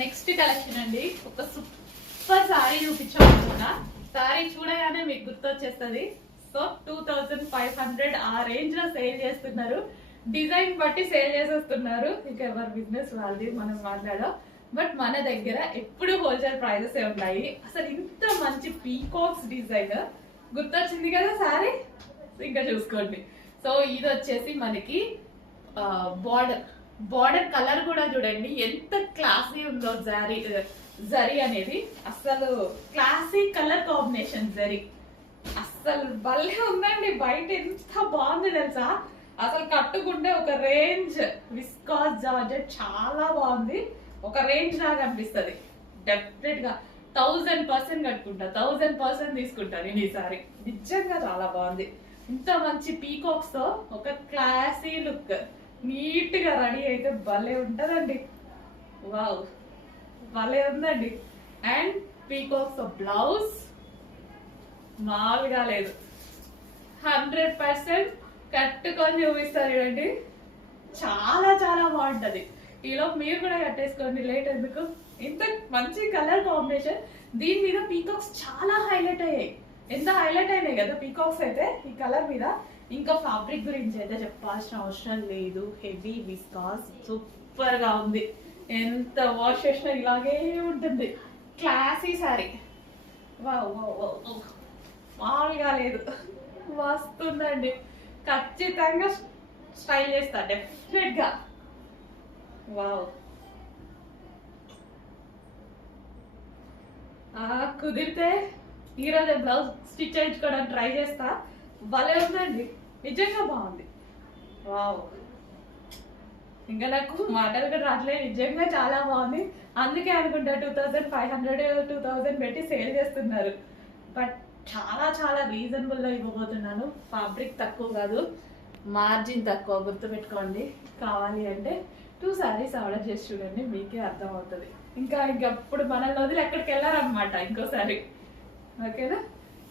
Next collection అండి, ఒక super sorry చూపించాలనుకున్నా. Sorry చూడగానే మీకు గుర్తొచ్చేస్తుంది. సో 2500 ఆ రేంజ్ లో సేల్ చేస్తున్నారు. డిజైన్ బట్టి సేల్ చేసేస్తున్నారు. ఇంకా ఎవరి బిజినెస్ వాళ్ళది, మనం మాట్లాడాం. బట్ మన దగ్గర ఎప్పుడు హోల్సేల్ ప్రైజెస్ ఉంటాయి. అసలు ఇంత మంచి పీకాక్స్ డిజైన్ గుర్తొచ్చింది కదా సారీ, ఇంకా చూసుకోండి. సో ఇది వచ్చేసి మనకి బార్డర్ కలర్ కూడా చూడండి ఎంత క్లాసీ ఉందో. జరీ అనేది అసలు క్లాసీ కలర్ కాంబినేషన్. జరీ అసలు భలే ఉందండి. బయట ఎంత బాగుంది తెలుసా. అసలు కట్టుకుంటే ఒక రేంజ్ విస్కాస్ జార్జెట్ చాలా బాగుంది. ఒక రేంజ్ లాగా అనిపిస్తుంది. డెఫినెట్ గా 1000% కట్టుకుంటా, 1000% తీసుకుంటా నేను ఈసారి. నిజంగా చాలా బాగుంది. ఇంత మంచి పీకాక్స్ తో ఒక క్లాసీ లుక్, నీట్ గా రెడీ అయితే భలే ఉంటదండి. వావ్, భలే ఉందండి. అండ్ పీకాక్స్ బ్లౌజ్ మామూలుగా లేదు. 100% కట్టుకొని చూపిస్తారు చూడండి. చాలా చాలా బాగుంటది. ఈలోపు మీరు కూడా కట్టేసుకోండి, లేట్ ఎందుకు. ఇంత మంచి కలర్ కాంబినేషన్. దీని మీద పీకాక్స్ చాలా హైలైట్ అయ్యాయి. ఎంత హైలైట్ అయినాయి కదా పీకాక్స్ అయితే ఈ కలర్ మీద. ఇంకా ఫ్యాబ్రిక్ గురించి అయితే చెప్పాల్సిన అవసరం లేదు. హెవీ విస్కాస్, సూపర్ గా ఉంది. ఎంత వాష్ చేసినా ఇలాగే ఉంటుంది. Classy sorry. మామూలుగా లేదు, వస్తుందండి. ఖచ్చితంగా స్టైల్ చేస్తా డెఫినెట్ గా. వావ్, కుదిరితే ఈరోజు బ్లౌజ్ స్టిచ్ చేయించుకోవడానికి ట్రై చేస్తా. భలే ఉందండి, నిజంగా బాగుంది. వావ్, ఇంకా నాకు మాటలు కూడా రావట్లేదు. నిజంగా చాలా బాగుంది. అందుకే అనుకుంటా 2500 2000 పెట్టి సేల్ చేస్తున్నారు. బట్ చాలా చాలా రీజనబుల్ లో ఇవ్వబోతున్నాను. ఫ్యాబ్రిక్ తక్కువ కాదు, మార్జిన్ తక్కువ. గుర్తుపెట్టుకోండి. కావాలి అంటే 2 సారీస్ ఆర్డర్ చేసి చూడండి, మీకే అర్థం అవుతుంది. ఇంకప్పుడు మనల్ని వదిలి ఎక్కడికి వెళ్ళారనమాట ఇంకోసారి. ఓకేనా.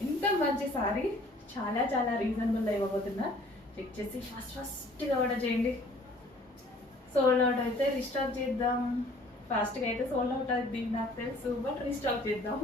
ఇంత మంచి సారీ చాలా చాలా రీజనబుల్ లో ఇవ్వబోతున్నా. చెక్ చేసి ఫస్ట్గా ఆర్డర్ చేయండి. సోల్డ్ అవుట్ అయితే రీస్టాక్ చేద్దాం. ఫాస్ట్గా అయితే సోల్డ్ అవుట్ అవుతుంది నాకు తెలుసు, బట్ రీస్టాక్ చేద్దాం.